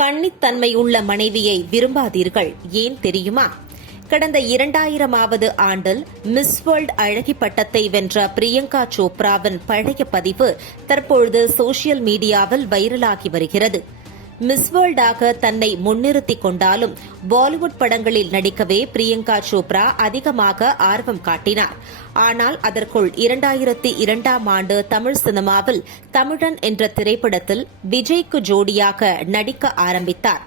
கன்னித்தன்மையுள்ள மனைவியை விரும்பாதீர்கள். ஏன் தெரியுமா? கடந்த இரண்டாயிரமாவது ஆண்டில் மிஸ் வேர்ல்ட் அழகி பட்டத்தை வென்ற பிரியங்கா சோப்ராவின் பழைய பதிவு தற்பொழுது சோசியல் மீடியாவில் வைரலாகி வருகிறது. மிஸ் வேர்ல்டாக தன்னை முன்னிறுத்திக் கொண்டாலும் பாலிவுட் படங்களில் நடிக்கவே பிரியங்கா சோப்ரா அதிகமாக ஆர்வம் காட்டினார். ஆனால் அதற்குள் இரண்டாயிரத்தி இரண்டாம் ஆண்டு தமிழ் சினிமாவில் தமிழன் என்ற திரைப்படத்தில் விஜய்க்கு ஜோடியாக நடிக்க ஆரம்பித்தார்.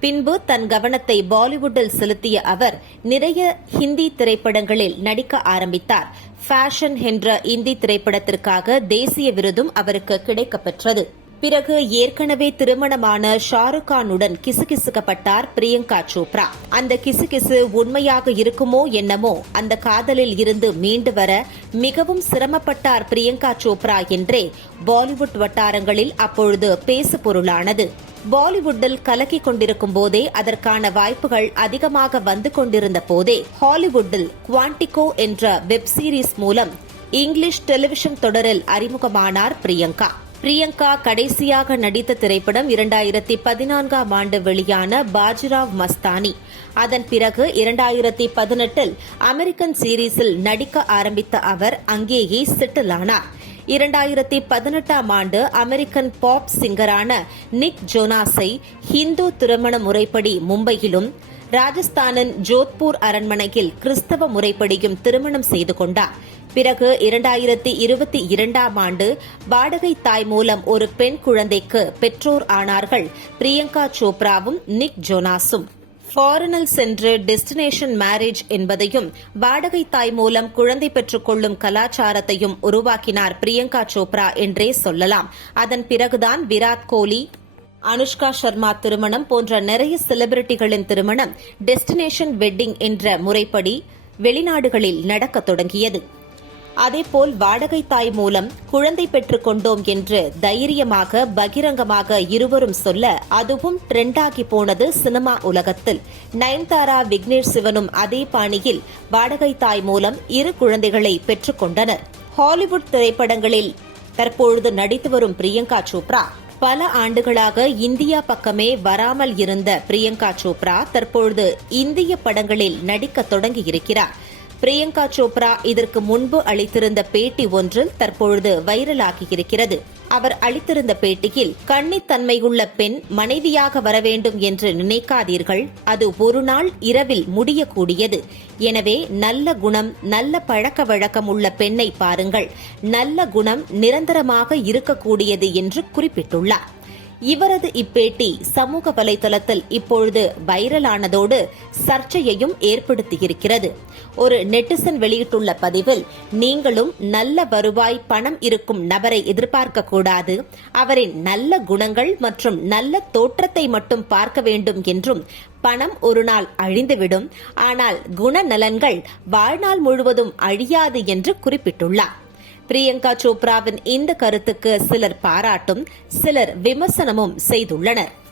பின்பு தன் கவனத்தை பாலிவுட்டில் செலுத்திய அவர் நிறைய ஹிந்தி திரைப்படங்களில் நடிக்க ஆரம்பித்தார். ஃபேஷன் என்ற இந்தி திரைப்படத்திற்காக தேசிய விருதும் அவருக்கு கிடைக்கப்பெற்றது. பிறகு ஏற்கனவே திருமணமான ஷாருக் கானுடன் கிசுகிசுக்கப்பட்டார் பிரியங்கா சோப்ரா. அந்த கிசுகிசு உண்மையாக இருக்குமோ என்னமோ அந்த காதலில் இருந்து மீண்டு வர மிகவும் சிரமப்பட்டார் பிரியங்கா சோப்ரா என்றே பாலிவுட் வட்டாரங்களில் அப்பொழுது பேசு பொருளானது. பாலிவுட்டில் கலக்கிக் கொண்டிருக்கும் போதே அதற்கான வாய்ப்புகள் அதிகமாக வந்து கொண்டிருந்த போதே ஹாலிவுட்டில் குவான்டிகோ என்ற வெப் சீரிஸ் மூலம் இங்கிலீஷ் டெலிவிஷன் தொடரில் அறிமுகமானார் பிரியங்கா. பிரியங்கா கடைசியாக நடித்த திரைப்படம் இரண்டாயிரத்தி பதினான்காம் ஆண்டு வெளியான பாஜிராவ் மஸ்தானி. அதன் பிறகு இரண்டாயிரத்தி பதினெட்டில் அமெரிக்கன் சீரீஸில் நடிக்க ஆரம்பித்த அவர் அங்கேயே செட்டில் ஆனார் இரண்டாயிரத்தி பதினெட்டாம் ஆண்டு அமெரிக்கன் பாப் சிங்கரான நிக் ஜோனாஸை ஹிந்து திருமண முறைப்படி மும்பையிலும் ராஜஸ்தானின் ஜோத்பூர் அரண்மனையில் கிறிஸ்தவ முறைப்படியும் திருமணம் செய்து கொண்டார். பிறகு இரண்டாயிரத்தி இருபத்தி இரண்டாம் ஆண்டு வாடகை தாய் மூலம் ஒரு பெண் குழந்தைக்கு பெற்றோர் ஆனார்கள் பிரியங்கா சோப்ராவும் நிக் ஜோனாஸும். ஃபாரினில் சென்று டெஸ்டினேஷன் மேரேஜ் என்பதையும் வாடகை தாய் மூலம் குழந்தை பெற்றுக் கொள்ளும் கலாச்சாரத்தையும் உருவாக்கினார் பிரியங்கா சோப்ரா என்றே சொல்லலாம். அதன் பிறகுதான் விராட் கோலி அனுஷ்கா சர்மா திருமணம் போன்ற நிறைய செலிபிரிட்டிகளின் திருமணம் டெஸ்டினேஷன் வெட்டிங் என்ற முறைப்படி வெளிநாடுகளில் நடக்கத் தொடங்கியது. அதேபோல் வாடகை தாய் மூலம் குழந்தை பெற்றுக் கொண்டோம் என்று தைரியமாக பகிரங்கமாக இருவரும் சொல்ல அதுவும் ட்ரெண்டாகி போனது சினிமா உலகத்தில். நயன்தாரா விக்னேஷ் சிவனும் அதே பாணியில் வாடகை தாய் மூலம் இரு குழந்தைகளை பெற்றுக் கொண்டனர். ஹாலிவுட் திரைப்படங்களில் தற்பொழுது நடித்து வரும் பிரியங்கா சோப்ரா பல ஆண்டுகளாக இந்தியா பக்கமே வராமல் இருந்த பிரியங்கா சோப்ரா தற்பொழுது இந்திய படங்களில் நடிக்க தொடங்கியிருக்கிறார். பிரியங்கா சோப்ரா இதற்கு முன்பு அளித்திருந்த பேட்டி ஒன்றில் தற்பொழுது வைரலாகியிருக்கிறது. அவர் அளித்திருந்த பேட்டியில் கன்னித்தன்மையுள்ள பெண் மனைவியாக வர வேண்டும் என்று நினைக்காதீர்கள். அது ஒரு நாள் இரவில் முடியக்கூடியது. எனவே நல்ல குணம் நல்ல பழக்க வழக்கம் உள்ள பெண்ணை பாருங்கள். நல்ல குணம் நிரந்தரமாக இருக்கக்கூடியது என்று குறிப்பிட்டுள்ளார். இவரது இப்பேட்டி சமூக வலைதளத்தில் இப்பொழுது வைரலானதோடு சர்ச்சையையும் ஏற்படுத்தியிருக்கிறது. ஒரு நெட்டிசன் வெளியிட்டுள்ள பதிவில் நீங்களும் நல்ல வருவாய் பணம் இருக்கும் நபரை எதிர்பார்க்க கூடாது அவரின் நல்ல குணங்கள் மற்றும் நல்ல தோற்றத்தை மட்டும் பார்க்க வேண்டும் என்றும் பணம் ஒரு நாள் அழிந்துவிடும். ஆனால் குணநலன்கள் வாழ்நாள் முழுவதும் அழியாது என்று குறிப்பிட்டுள்ளார். பிரியங்கா சோப்ராவின் இந்த கருத்துக்கு சிலர் பாராட்டும் சிலர் விமர்சனமும் செய்துள்ளனர்.